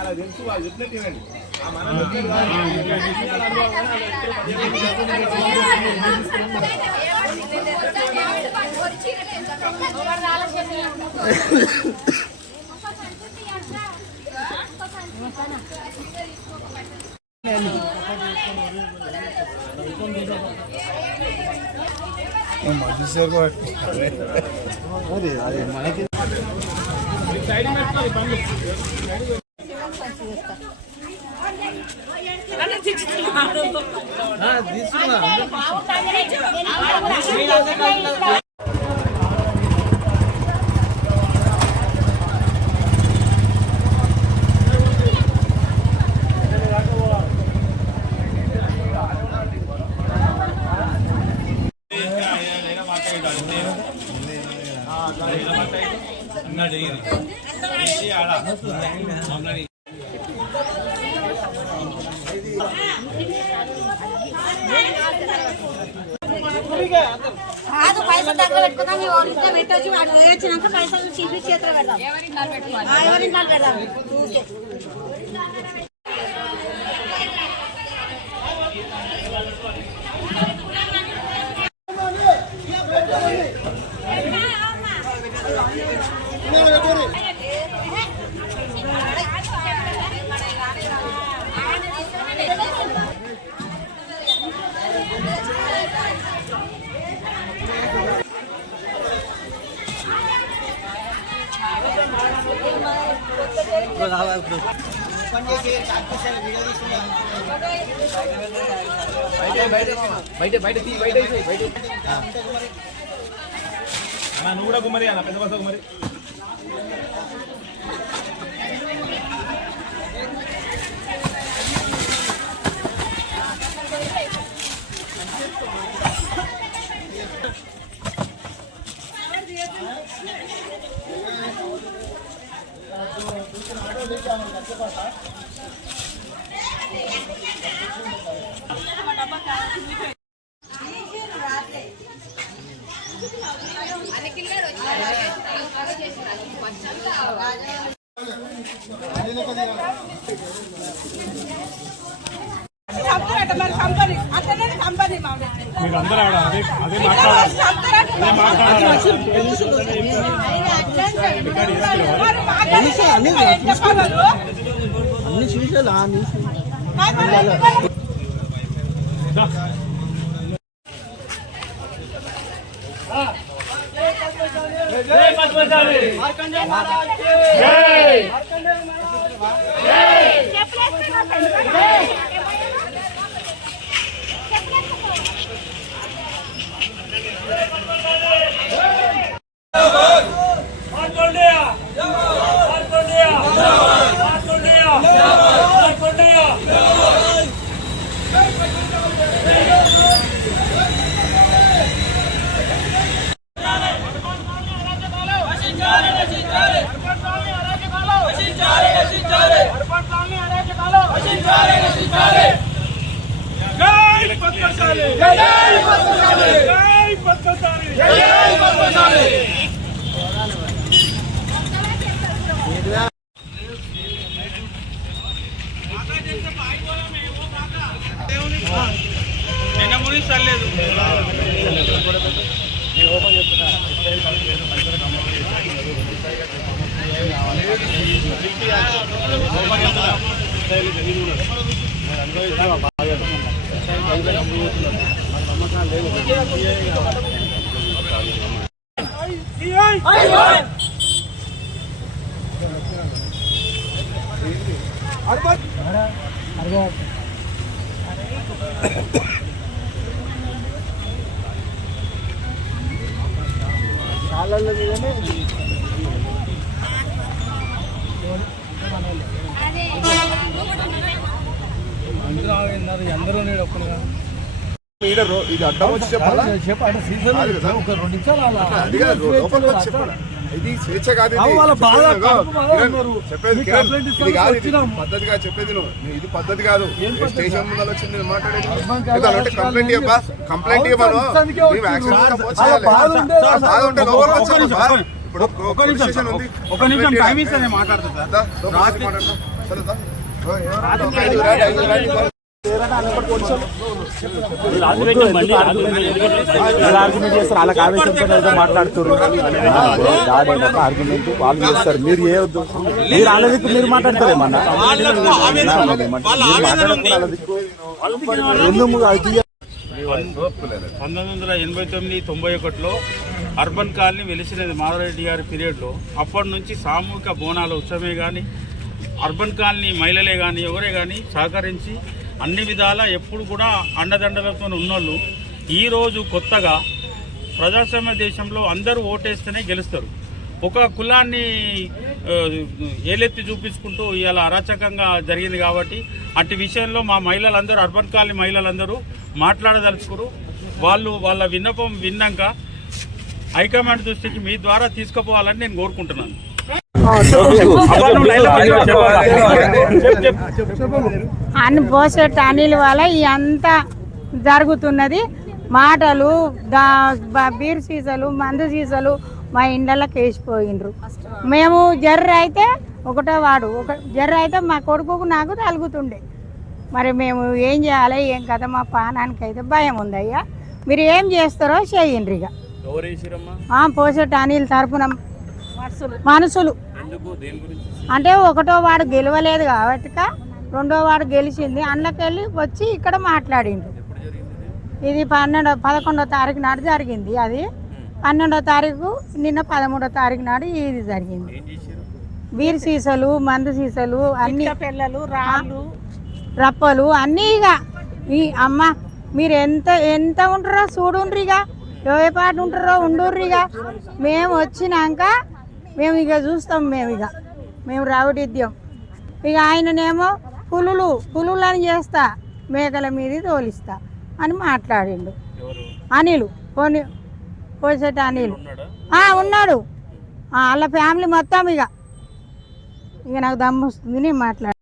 అలా తెలుసు వాళ్ళు చెప్పినట్టు మనకి కాదు పైసలు దగ్గర పెట్టుకుందాం మీ ఇంట్లో పెట్టచ్చు అటు వచ్చినాక పైసలు చీపి చేతిలో పెడదాం ఎవరింట్లో పెడదాం ఊరికే నువ్వు కూడా కుమరి అన్న పెద్ద బస్సు కుమరి మీకు అందరూ అదే అన్ని చూసేలా ఇది అడ్డం వచ్చి చెప్పాలి. ఇది స్వేచ్ఛ కాదు, చెప్పేది ఇది కాదు, ఇది పద్ధతిగా చెప్పేది ఇది పద్ధతి కాదు. స్టేషన్ ముందర వచ్చింది నేను మాట్లాడేది కంప్లైంట్ ఇవ్వా, కంప్లైంట్ ఇవ్వను. ఇప్పుడు ఒక నిమిషం టైం ఇస్తే నేను మాట్లాడతా ఆర్గ్యుమెంట్ చేస్తారు, వాళ్ళకి ఆవేశంతో ఏదో మాట్లాడుతారు. ఆర్గ్యుమెంట్ వాళ్ళు చేస్తారు. మీరు ఏ ఉద్దేశం మీరు వాళ్ళ దిక్కు మీరు మాట్లాడతారు ఏమన్నా 1989-91లో అర్బన్ కాలనీ వెలిసినది మాధవరెడ్డి గారి పీరియడ్లో. అప్పటి నుంచి సామూహిక బోనాల ఉత్సవమే కానీ అర్బన్ కాలనీ మహిళలే కానీ ఎవరే కానీ సహకరించి అన్ని విధాలా ఎప్పుడు కూడా అండదండలతో ఉన్నోళ్ళు ఈరోజు కొత్తగా ప్రజాస్వామ్య దేశంలో అందరూ ఓటేస్తేనే గెలుస్తారు. ఒక కులాన్ని ఏలెత్తి చూపించుకుంటూ ఇలా అరాచకంగా జరిగింది కాబట్టి అట్టి విషయంలో మా మహిళలందరూ అర్బన్ కాలనీ మహిళలందరూ మాట్లాడదలుచుకురు. వాళ్ళు వాళ్ళ విన్నపం విన్నాక హైకమాండ్ దృష్టికి మీ ద్వారా తీసుకుపోవాలని నేను కోరుకుంటున్నాను. అన్ని పోసేట అనిల్ వల్ల అంతా జరుగుతున్నది. మాటలు బీర్ సీసాలు మందు సీసాలు మా ఇండ్లకి వేసిపోయిండ్రు. మేము జర్ర అయితే ఒకటో వాడు జర్ర అయితే మా కొడుకు నాకు తలుగుతుండే. మరి మేము ఏం చేయాలి ఏం కదా, మా పానానికి అయితే భయం ఉందయ్యా. మీరు ఏం చేస్తారో చేయండి. ఇక పోసేట అనిల్ తరపున మనసులు అంటే ఒకటో వాడు గెలవలేదు కాబట్టి రెండో వాడు గెలిచింది. అందులోకెళ్ళి వచ్చి ఇక్కడ మాట్లాడిండు. ఇది 11వ తారీఖు నాడు జరిగింది. అది 12వ తారీఖు నిన్న 13వ తారీఖు నాడు ఇది జరిగింది. బీర్ సీసాలు మందు సీసాలు అన్ని పిల్లలు రాళ్ళు రప్పలు అన్నీ. ఇక ఈ అమ్మ మీరు ఎంత ఉంటారో చూడుండ్రిగా, ఏ పాటు ఉంటారో ఉండుర్రిగా. మేము వచ్చినాక మేము ఇక చూస్తాం. మేము రావడిద్దాం. ఇక ఆయననేమో పులులని చేస్తా, మేకల మీద తోలిస్తా అని మాట్లాడిండు అనిల్. పోసేట అనిల్ ఉన్నాడు. వాళ్ళ ఫ్యామిలీ మొత్తం ఇక నాకు దమ్ము వస్తుంది నేను మాట్లాడు.